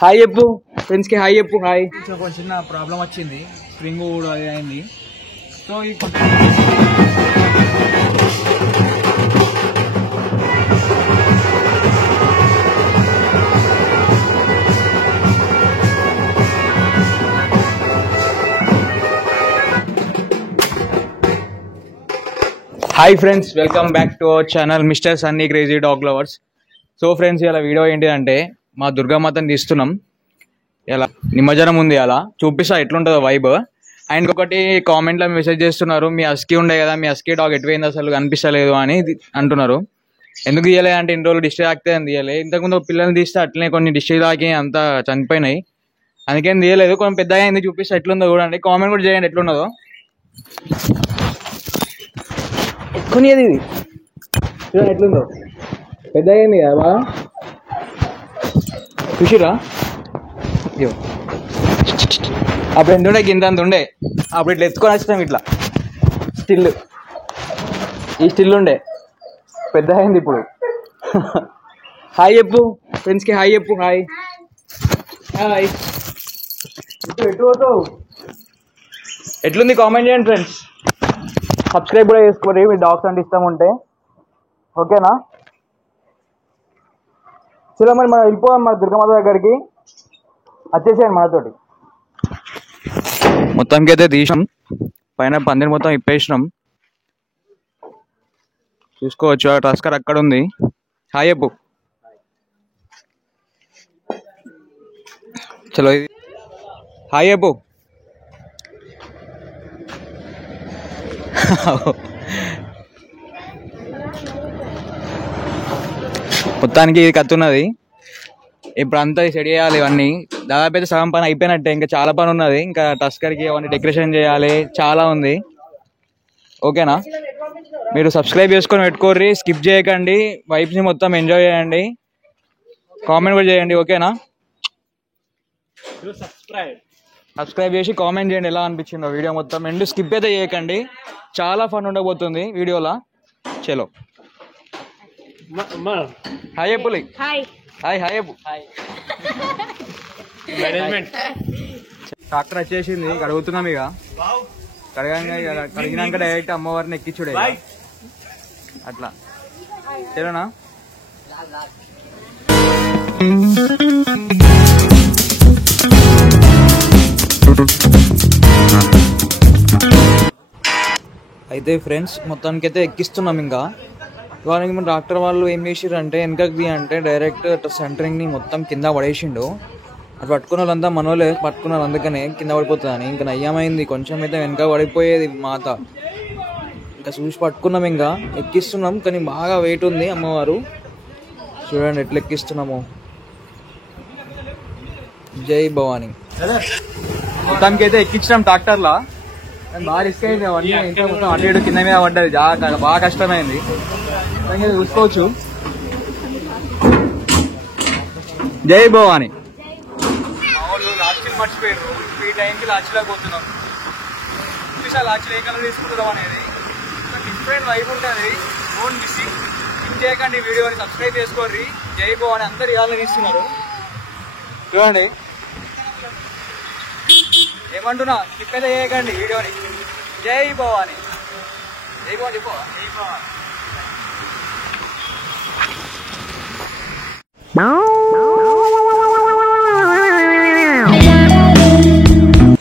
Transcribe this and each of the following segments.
Hi చెప్పు friends కి hi చెప్పు. హాయ్. కొంచెం చిన్న ప్రాబ్లం వచ్చింది, స్ప్రింగ్ కూడా అది అయింది. సో ఈ hi friends, welcome back to our channel mister Sunny crazy dog lovers. So friends, ఇలా వీడియో ఏంటిదంటే మా దుర్గామాతని తీస్తున్నాం. ఇలా నిమజ్జనం ఉంది, అలా చూపిస్తా ఎట్లుంటుందో వైబ్. అండ్ ఒకటి కామెంట్లో మెసేజ్ చేస్తున్నారు, మీ అస్కీ ఉండే కదా, మీ అస్కీ డాగ్ ఎటువైంది అసలు కనిపిస్తలేదు అని అంటున్నారు. ఎందుకు తీయలే అంటే ఇన్ని రోజులు డిస్ట్రీ తాకితే అని తీయలే. ఇంతకుముందు పిల్లల్ని తీస్తే అట్లనే కొన్ని డిస్ట్రీ తాకి అంతా చనిపోయినాయి, అందుకేం తీయలేదు. కొంచెం పెద్దగా అయింది, చూపిస్తా ఎట్లుందో చూడండి. కామెంట్ కూడా చేయండి ఎట్లున్నదో. ఎక్కువ ఇది చూడండి ఎట్లుందో, పెద్ద అయింది కదా బాగా. చూసిరా అయ్యో, అప్పుడు ఎంత ఉండే, గింత అంత ఉండే. అప్పుడు ఇట్లా ఎత్తుకొని వచ్చినాం, ఇట్లా స్టిల్, ఈ స్టిల్ ఉండే, పెద్ద అయింది ఇప్పుడు. హాయ్ చెప్పు ఫ్రెండ్స్కి, హాయ్ చెప్పు. Hi hi. ఎటు పోతావు? ఎట్లుంది కామెంట్ చేయండి ఫ్రెండ్స్. సబ్స్క్రైబ్ కూడా చేసుకోండి మీ డాగ్స్ అంటే ఇష్టం ఉంటే, ఓకేనా? చలో మరి మనం వెళ్ళిపోదాం మన దుర్గమాత దగ్గరికి, వచ్చేసేయండి మనతోటి. మొత్తంకి అయితే తీసాం, పైన పందిరి మొత్తం ఇప్పేసినాం, చూసుకోవచ్చు. ఆ టస్కర్ అక్కడ ఉంది. హాయ్ చెప్పు. చలో హాయ్ చెప్పు. మొత్తానికి ఇది కత్తున్నది, ఇప్పుడు అంతా సెట్ చేయాలి. ఇవన్నీ దాదాపు అయితే సగం పని అయిపోయినట్టే, ఇంకా చాలా పని ఉన్నది. ఇంకా టస్కర్కి అవన్నీ డెకరేషన్ చేయాలి, చాలా ఉంది. ఓకేనా? మీరు సబ్స్క్రైబ్ చేసుకొని పెట్టుకోర్రి, స్కిప్ చేయకండి, వైబ్స్ని మొత్తం ఎంజాయ్ చేయండి, కామెంట్ కూడా చేయండి. ఓకేనా? సబ్స్క్రైబ్ చేసి కామెంట్ చేయండి ఎలా అనిపించిందో వీడియో మొత్తం. ఎండ్ స్కిప్ అయితే చేయకండి, చాలా ఫన్ ఉండబోతుంది వీడియోలో. చలో హాయ్ చెప్పు. హాయ్ హాయ్ హాయ్ చెప్పు. ట్రాక్టర్ వచ్చేసింది, కడుగుతున్నాం. ఇక కడిగినాక డైరెక్ట్ అమ్మవారిని ఎక్కించుడే అట్లా. చలోనా? అయితే ఫ్రెండ్స్, మొత్తానికి అయితే ఎక్కిస్తున్నాం. ఇంకా వాళ్ళకి మన డాక్టర్ వాళ్ళు ఏం చేసిర్రు అంటే, వెనకకి అంటే డైరెక్ట్ సెంటరింగ్ని మొత్తం కింద పడేసిండు. అది పట్టుకున్న వాళ్ళంతా మనోళ్ళే పట్టుకున్నారు, అందుకనే కింద పడిపోతుందని. ఇంకా నయ్యమైంది, కొంచెం అయితే వెనక పడిపోయేది మాత. ఇంకా చూసి పట్టుకున్నాం, ఇంకా ఎక్కిస్తున్నాం. కానీ బాగా వెయిట్ ఉంది అమ్మవారు, చూడండి ఎట్లా ఎక్కిస్తున్నాము. జై భవానీ. మొత్తానికి అయితే ఎక్కించినాం ట్రాక్టర్లా, బాగా రిస్క్ అయింది. అవన్నీ ఇంకా మొత్తం అటు ఇటు కింద మీద పడ్డది, బాగా కష్టమైంది. చూసుకోవచ్చు. జై భవానీ. లాడ్జీలు మర్చిపోయారు, ఈ టైంకి లాడ్జీలోకి పోతున్నాం. లాడ్జీలు ఏ కలర్ తీసుకుంటున్నాం అనేది డిఫరెంట్ వైపు ఉంటుంది. డోంట్ మిస్ ఇట్, క్లిక్ చేయకండి వీడియోని, సబ్స్క్రైబ్ చేసుకోండి. జై భవానీ. అందరు ఇవాళ ఇస్తున్నారు చూడండి. ఏమంటున్నా, స్కిప్ అయితే చేయకండి వీడియోని. జై భవానీ. జై భవానీ చెప్పు. జై భవానీ.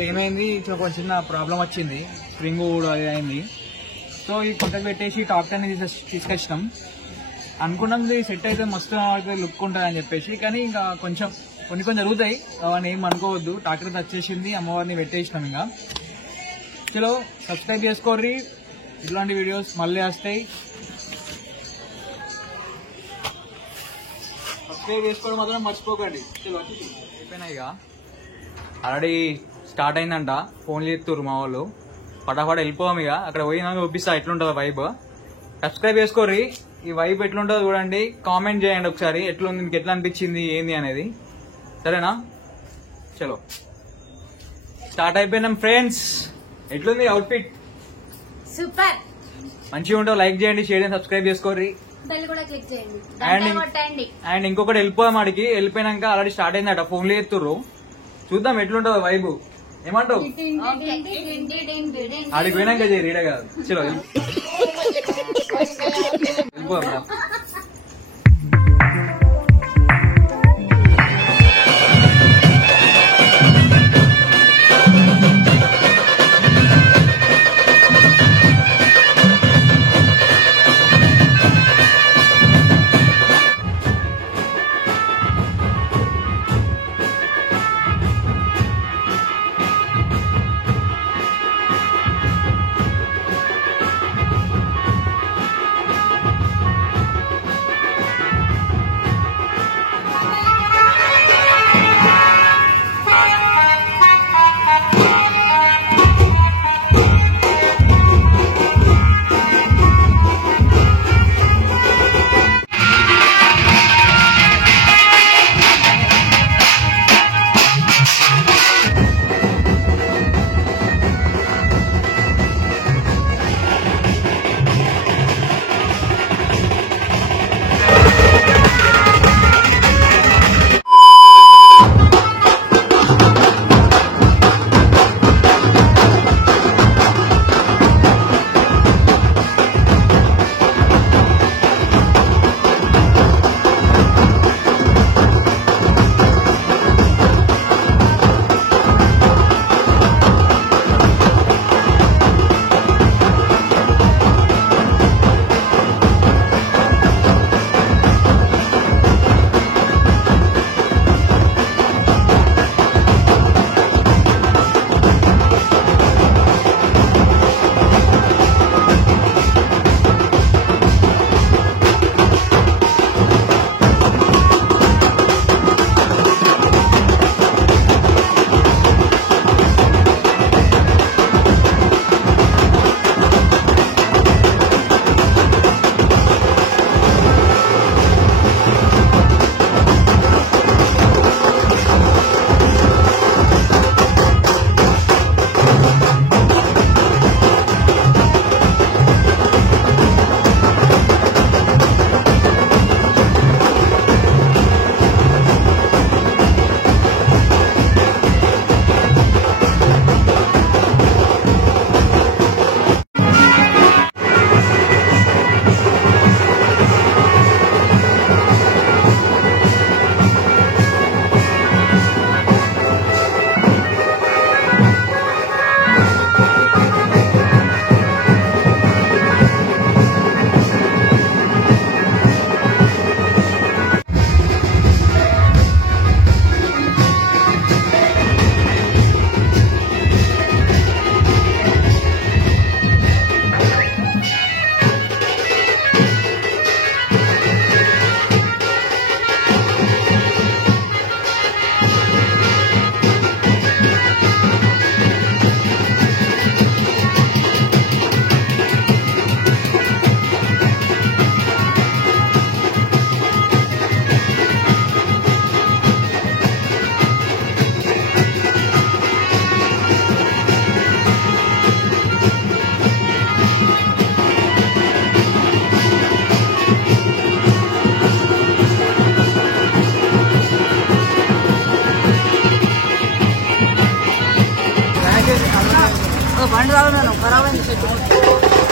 ఏమైంది, ఇట్లా కొంచెం చిన్న ప్రాబ్లం వచ్చింది, స్ప్రింగ్ కూడా అది అయింది. సో ఈ కొత్తగా పెట్టేసి ట్రాక్టర్ని తీసుకొచ్చినాం. అనుకున్నాం సెట్ అయితే మస్తు లుక్ ఉంటుంది అని చెప్పేసి, కానీ ఇంకా కొంచెం కొన్ని జరుగుతాయి, అవన్నీ ఏం అనుకోవద్దు. ట్రాక్టర్ వచ్చేసింది, అమ్మవారిని పెట్టేసినాం. ఇంకా చలో సబ్స్క్రైబ్ చేసుకోర్రి, ఇట్లాంటి వీడియోస్ మళ్ళీ వస్తాయి. సబ్స్క్రైబ్ చేసుకోవడం మాత్రం మర్చిపోకండి. చలో అయిపోయినాయి. ఇక ఆల్రెడీ స్టార్ట్ అయిందంట, ఫోన్లు చేస్తుర్రు మా వాళ్ళు. ఫటాఫట వెళ్ళిపోవాలి. ఇక అక్కడ పోయినా చూపిస్తా ఎట్లుంటుందో వైబ్. సబ్స్క్రైబ్ చేసుకోర్రి, ఈ వైబ్ ఎట్లుంటుందో చూడండి, కామెంట్ చేయండి ఒకసారి ఎట్లుంది, మీకు ఎట్లా అనిపించింది ఏంది అనేది. సరేనా? చలో స్టార్ట్ అయిపోయినాం ఫ్రెండ్స్. ఎట్లుంది అవుట్ఫిట్? సూపర్. మంచిగా ఉంటావు. లైక్ చేయండి, షేర్ చేయండి, సబ్స్క్రైబ్ చేసుకోర్రి. బెల్ కూడా క్లిక్ చేయండి, కొట్టండి. అండ్ ఇంకొకటి వెళ్ళిపోదాం, ఆడికి వెళ్ళిపోయినాక ఆల్రెడీ స్టార్ట్ అయిందట, ఫోన్లు ఎత్తుర్రు, చూద్దాం ఎట్లుంటుందో వైబు. ఏమంటావు? ఆడికి పోయినాక రీడ కాదు, చలో వెళ్ళిపోదాం.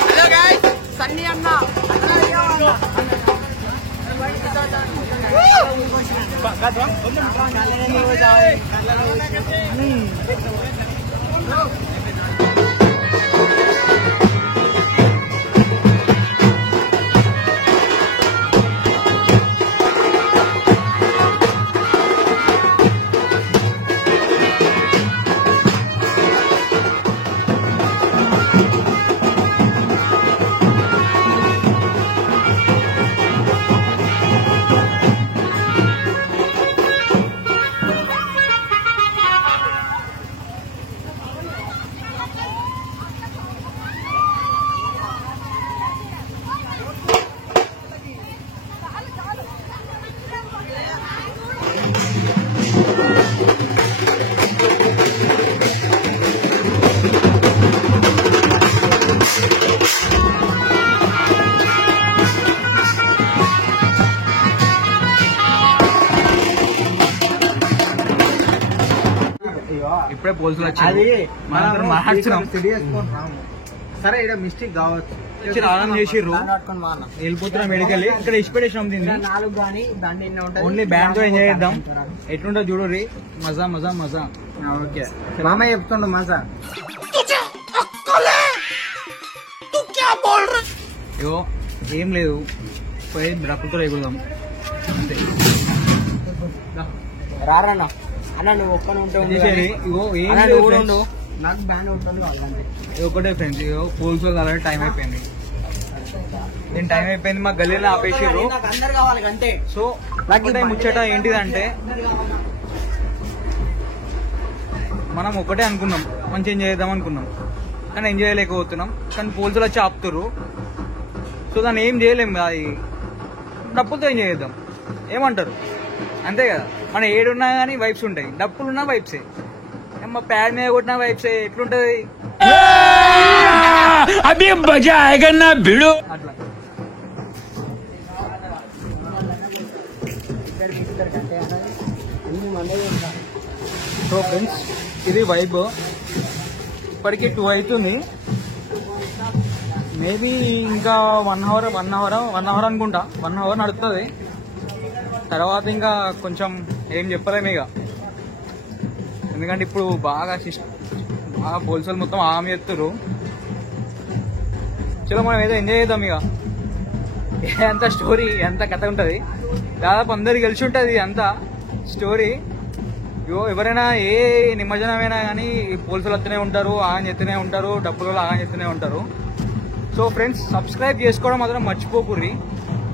హలో గైస్, సన్నీ అన్న ఇప్పుడే పోలీసులు వచ్చారు మనందరం మాట్లాడుతున్నాం సరే ఇక్కడ మిస్టేక్ కావచ్చు ఆరాం చేసిర్రు వెళ్ళిపోతున్నాం మెడికల్ ఇక్కడ ఇష్టపడేసినాం దీన్ని 4 గానీ దాంట్లో ఎన్ని ఉంటాయి ఓన్లీ బ్యాండ్ తో ఎంజాయ్ చేద్దాం ఎట్లుంటో చూడుర్రి మజా మజా మజా ఓకే మామ చెప్తుండు మజా అయ్యో ఏం లేదు పోయి రక్కుతో రేగుదాం అంతే రారన్న అన్న నువ్వు ఒక్కనే ఉంటే చేసేది ఇగో ఏం అన్న, లేదు నువ్వు కూడా friends. ఉండు. నాకు బ్యాండ్ ఉంటుంది కావాలంటే ఇది ఒకటే ఫ్రెండ్స్ ఇగో పోలీసులు అలాగే టైం అయిపోయింది నేను టైం అయిపోయింది మా గల్లీలో ఆపేసారు నాకు అందరు కావాలి అంతే సో ఒకటే ముచ్చట ఏంటిదంటే మనం ఒకటే అనుకున్నాం మంచి ఎంజాయ్ చేద్దాం అనుకున్నాం కానీ ఎంజాయ్ చేయలేకపోతున్నాం కానీ పోలీసులు వచ్చి ఆపుతారు సో దాన్ని ఏం చేయలేము అది డప్పులతో ఎంజాయ్ చేద్దాం ఏమంటారు అంతే కదా మన ఏడున్నా కానీ వైబ్స్ ఉంటాయి డప్పులున్నా వైబ్సే మా ప్యాడ్ మీద కొట్టిన వైబ్సే ఎట్లుంటది అట్లా సో ఫ్రెండ్స్ ఇది వైబ్ ఇప్పటికి 2 అవుతుంది మేబీ ఇంకా 1 అవర్ అనుకుంటా 1 అవర్ నడుస్తుంది తర్వాత ఇంకా కొంచెం ఏం చెప్పలేము ఇక ఎందుకంటే ఇప్పుడు బాగా పోలీసులు మొత్తం ఆమె ఎత్తురు చలో మనం ఏదో ఎంజాయ్ చేద్దాం ఇక ఎంత స్టోరీ ఎంత కథ ఉంటుంది దాదాపు అందరికి తెలిసి ఉంటుంది అంతా స్టోరీ ఎవరైనా ఏ నిమజ్జనమైనా కానీ పోలీసులు వస్తూనే ఉంటారు ఆగని చెప్తూనే ఉంటారు డబ్బులు ఆగని చెప్తూనే ఉంటారు సో ఫ్రెండ్స్ సబ్స్క్రైబ్ చేసుకోవడం మాత్రం మర్చిపోకుర్రి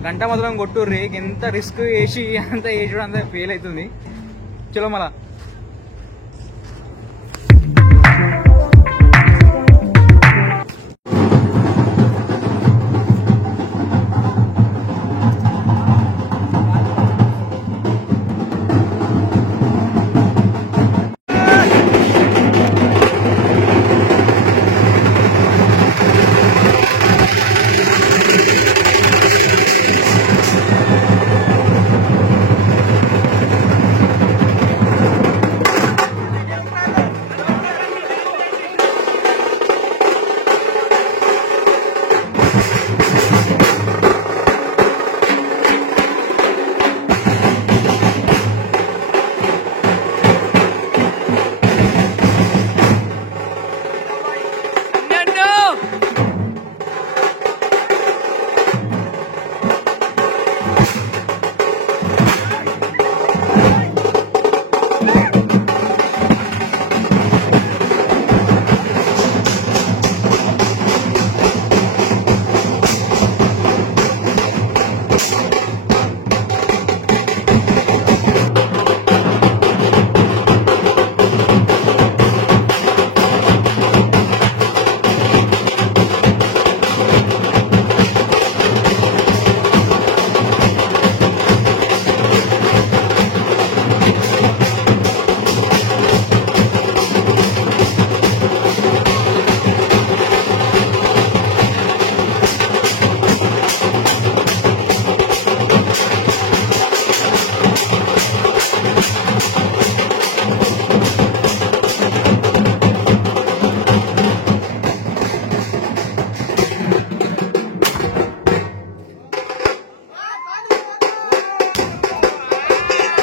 గంట మాత్రం కొట్టుర్రి ఎంత రిస్క్ వేసి అంత వేసి అంత ఫెయిల్ అవుతుంది చలో మళ్ళా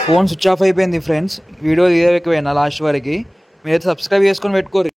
ఫోన్ స్విచ్ ఆఫ్ అయిపోయింది ఫ్రెండ్స్ వీడియో తీయకపోయినా లాస్ట్ వరకు మీరు సబ్స్క్రైబ్ చేసుకొని పెట్టుకోరు